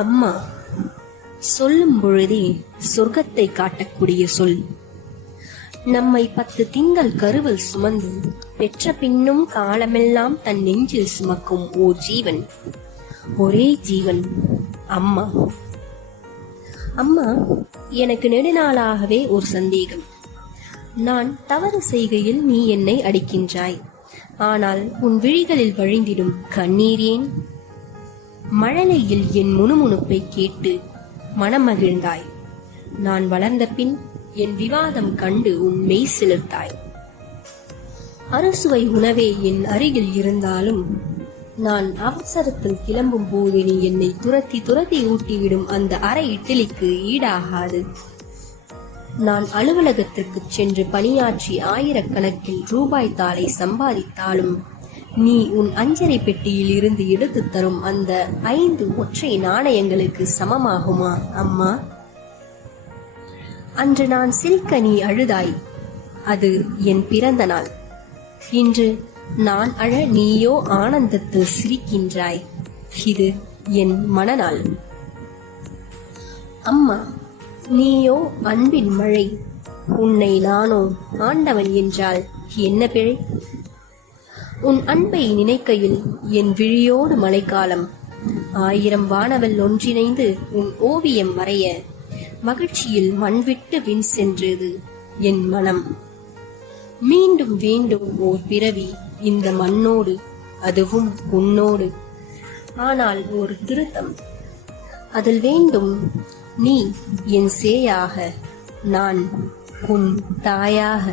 அம்மா சொல்லும் பொழுதே சொர்க்கத்தை காட்டக்கூடிய சொல். நம்மை 10 திங்கள் கருவில் சுமந்து பெற்ற பின்னும் காலமெல்லாம் தன் நெஞ்சில் சுமக்கும் ஓர் ஜீவன், ஒரே ஜீவன், அம்மா. அம்மா, எனக்கு நெடுநாளாகவே ஒரு சந்தேகம். நான் தவறு செய்கையில் நீ என்னை அடிக்கின்றாய். ஆனால் உன் விழிகளில் வழிந்திடும் கண்ணீர் ஏன்? மழலையில் என் முணுமுணுப்பை கேட்டு மனமகிழ்ந்தாய். நான் வளர்ந்த பின் என் விவாதம் கண்டு உன் மெய் சிலிர்த்தாய். அறுசுவை உணவே என் அருகில் இருந்தாலும் நான் அவசரத்தில் கிளம்பும் போது நீ என்னை துரத்தி துரத்தி ஊட்டிவிடும் அந்த அரை இட்லிக்கு ஈடாகாது. நான் அலுவலகத்திற்கு சென்று பணியாற்றி ஆயிரக்கணக்கில் ரூபாய் தாளை சம்பாதித்தாலும் நீ உன் அஞ்சரை பெட்டியில் இருந்து எடுத்து தரும் அந்த 5 ஒற்றை நாணயங்களுக்கு சமமாகுமா அம்மா? அன்று நான் சிரிக்க நீ அழுதாய். அது என் பிறந்த நாள். இன்று நான் அழ நீயோ ஆனந்தத்தில் சிரிக்கின்றாய். இது என் மனநாள். அம்மா, நீயோ அன்பின் மழை. உன்னை நானோ ஆண்டவன் என்றால் என்ன பிழை? உன் அன்பை நினைக்கையில் என் விழியோடு மழைக்காலம். 1000 வானவல் ஒன்றிணைந்து உன் ஓவியம் வரைய மகிழ்ச்சியில் மண்விட்டு விண் சென்றது என் மனம். மீண்டும் வேண்டும் ஓர் பிறவி இந்த மண்ணோடு, அதுவும் உன்னோடு. ஆனால் ஒரு திருத்தம், அதில் வேண்டும் நீ என் சேயாக, நான் உன் தாயாக.